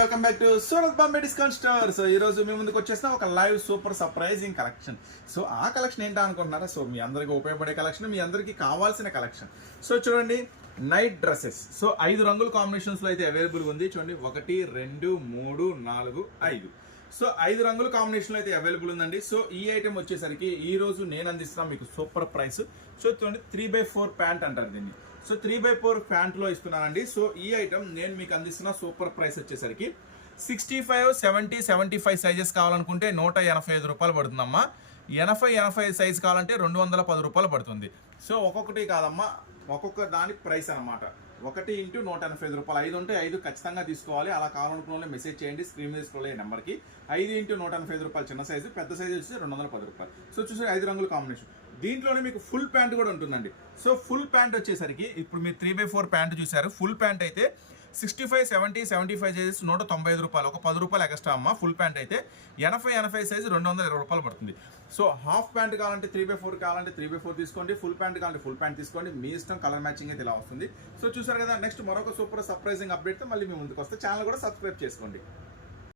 Welcome back to Surat Bombay discount store. So ఈ రోజు మీ ముందుకు వచ్చేసిన ఒక live super surprising collection. So ఆ కలెక్షన్ ఏంటా అనుకుంటున్నారా? సో మీ అందరికి ఉపయోగపడే కలెక్షన్, మీ అందరికి కావాల్సిన కలెక్షన్. సో చూడండి, నైట్ డ్రెస్సెస్. సో 5 రంగుల కాంబినేషన్స్ లో అయితే అవైలబుల్ ఉంది. చూడండి, 1 2 3 4 5. సో 5 రంగుల కాంబినేషన్ లో అయితే అవైలబుల్ ఉందండి. సో ఈ ఐటమ్ వచ్చేసరికి ఈ రోజు నేను అందిస్తున్నాను మీకు సూపర్ ప్రైస్. సో చూడండి, 3x4 ప్యాంట్ అంటారు దీన్ని. సో 3x4 ప్యాంట్ లో ఇస్తున్నానండి. సో ఈ ఐటమ్ నేను మీకు అందిస్తున్న సూపర్ ప్రైస్ వచ్చేసరికి 65, 70, 75 సైజెస్ కావాలనుకుంటే 185 రూపాయలు పడుతుందమ్మా. 80 సైజ్ కావాలంటే 210 రూపాయలు పడుతుంది. సో ఒక్కొక్కటి కాదమ్మా, ఒక్కొక్క దాని ప్రైస్ అనమాట. 1 × 185 రూపాయలు. 5 ఉంటే 5 ఖచ్చితంగా తీసుకోవాలి. అలా కావాలనుకున్న మెసేజ్ చేయండి, స్క్రీన్ మీద స్క్రోల్ అయ్యే నెంబర్కి. 5 × 185 రూపాయలు చిన్న సైజు, పెద్ద సైజు వచ్చి 210 రూపాయలు. సో చూసి 5 రంగుల కాంబినేషన్. దీంట్లోనే మీకు ఫుల్ ప్యాంట్ కూడా ఉంటుందండి. సో ఫుల్ ప్యాంట్ వచ్చేసరికి ఇప్పుడు మీరు 3x4 ప్యాంట్ చూసారు. ఫుల్ ప్యాంట్ అయితే 65, 70, 75 సైజెస్ 195 రూపాయలు, ఒక 10 రూపాయలు ఎక్స్ట్రా అమ్మ. ఫుల్ ప్యాంట్ అయితే 80 సైజు 220 రూపాయలు పడుతుంది. సో హాఫ్ ప్యాంట్ కావాలంటే 3x4 కావాలంటే 3x4 తీసుకోండి, ఫుల్ ప్యాంట్ కావాలంటే ఫుల్ ప్యాంట్ తీసుకోండి. మీ ఇష్టం, కలర్ మ్యాచింగ్ అయితే ఇలా వస్తుంది. సో చూసారు కదా, నెక్స్ట్ మరొక సూపర్ సర్ప్రైజింగ్ అప్డేట్తో మళ్ళీ మీ ముందుకు వస్తే ఛానల్ కూడా సబ్స్క్రైబ్ చేసుకోండి.